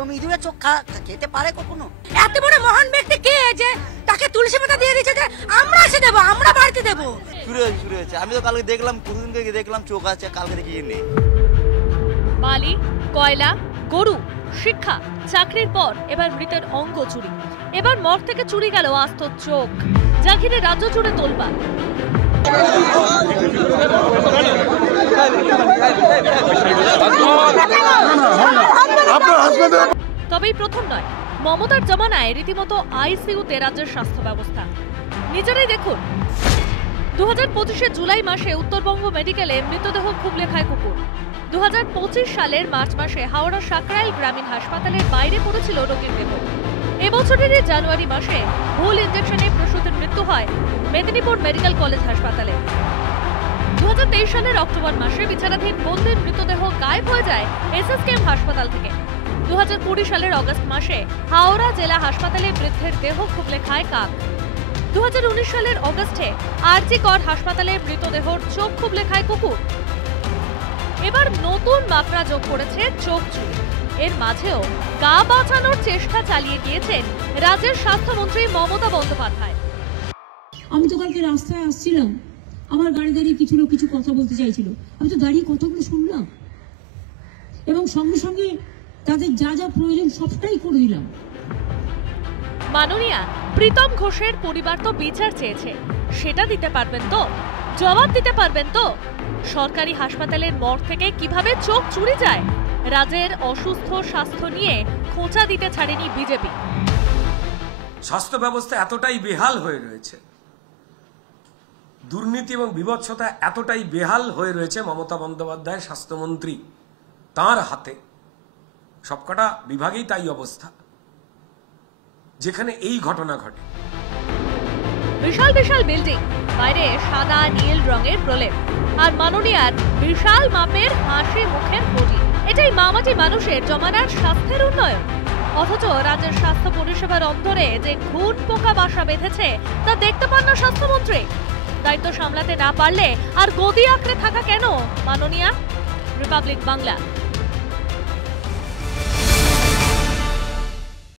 এরকম ইঁদুরের চোখ খেতে পারে কখনো? এত বড় মহান ব্যক্তি কে যে তাকে তুলসী পাতা দিয়ে দিয়েছে যে আমরা এসে দেবো, আমরা বাড়িতে দেবো? শুরু হয়েছে। আমি তো কালকে দেখলাম, প্রতিদিনকে দেখলাম চোখ আছে, কালকে দেখি নেই। বালি, কয়লা, গরু, শিক্ষা, চাকরির পর এবার মৃতের অঙ্গ চুরি। এবার মর্গ থেকে চুরি গেল আস্ত চোখ, যা ঘিরে রাজ্য জুড়ে তোলপাড়। তবেই প্রথম নয়, মমতার জমানায় রীতিমতো আইসিইউতে রাজ্যের স্বাস্থ্য ব্যবস্থা। নিজেরাই দেখুন, 2025 জুলাই মাসে উত্তরবঙ্গ মেডিকেলে মৃতদেহ খুবলে খায় কুকুর। 2025 সালের মার্চ মাসে হাওড়া সাকরাইল গ্রামীণ হাসপাতালের বাইরে পড়েছিল রোগীর দেহ। এবছরের জানুয়ারি মাসে ভুল ইনজেকশনে প্রসূতির মৃত্যু হয় মেদিনীপুর মেডিকেল কলেজ হাসপাতালে। 2023 সালের অক্টোবর মাসে বিচারাধীন বন্দির মৃতদেহ গায়েব হয়ে যায় এসএসকেএম হাসপাতাল থেকে। 2020 সালের অগস্ট মাসে হাওড়া জেলা হাসপাতালে বৃদ্ধের দেহ খুবলে খায় কাক। 2019 সালের অগস্টে আরজি কর হাসপাতালে মৃতদেহর চোখ খুবলে খায় কুকুর। এবার নতুন মাত্রা যোগ করেছে চোখ চুরি। এর মাঝেও গা বাঁচানোর চেষ্টা চালিয়ে গিয়েছেন রাজ্যের স্বাস্থ্যমন্ত্রী মমতা বন্দ্যোপাধ্যায়। আমি তো কালকে রাস্তায় আসছিলাম, আমার গাড়ি দাঁড়িয়ে কিছু লোক কিছু কথা বলতে চাইছিল, আমি তো দাঁড়িয়ে কথাগুলো শুনলাম এবং সঙ্গে সঙ্গে তাদের যা যা প্রয়োজন সবটাই করে দিলাম। মাননীয়া প্রীতম ঘোষের পরিবার তো বিচার চেয়েছে, সেটা দিতে পারবেন তো? জবাব দিতে পারবেন তো? সরকারি হাসপাতালের মর্গ থেকে কিভাবে চোখ চুরি যায়? রাজ্যের অসুস্থ স্বাস্থ্য নিয়ে খোঁচা দিতে ছাড়েনি বিজেপি। স্বাস্থ্য ব্যবস্থা এতটাই বেহাল হয়ে রয়েছে, দুর্নীতি এবং বিভৎসতা এতটাই বেহাল হয়ে রয়েছে, মমতা বন্দ্যোপাধ্যায় স্বাস্থ্যমন্ত্রী তাঁর হাতে সবকটা বিভাগেই তাই অবস্থা, যেখানে এই ঘটনা ঘটে। বিশাল বিশাল বিল্ডিং, বাইরে সাদা নীল রঙের প্রলেপ, আর মাননীয়ার বিশাল মাপের হাসি মুখের বডি। এটাই মামাটি মানুষের জমানার স্বাস্থ্যের উন্নয়ন। অথচ রাজ্যের স্বাস্থ্য পরিষেবার অন্তরে যে ঘুণ পোকা বাসা বেঁধেছে তা দেখতে পান না স্বাস্থ্যমন্ত্রী। দায়িত্ব সামলাতে না পারলে আর গদি আঁকড়ে থাকা কেন মাননীয়া? রিপাবলিক বাংলা।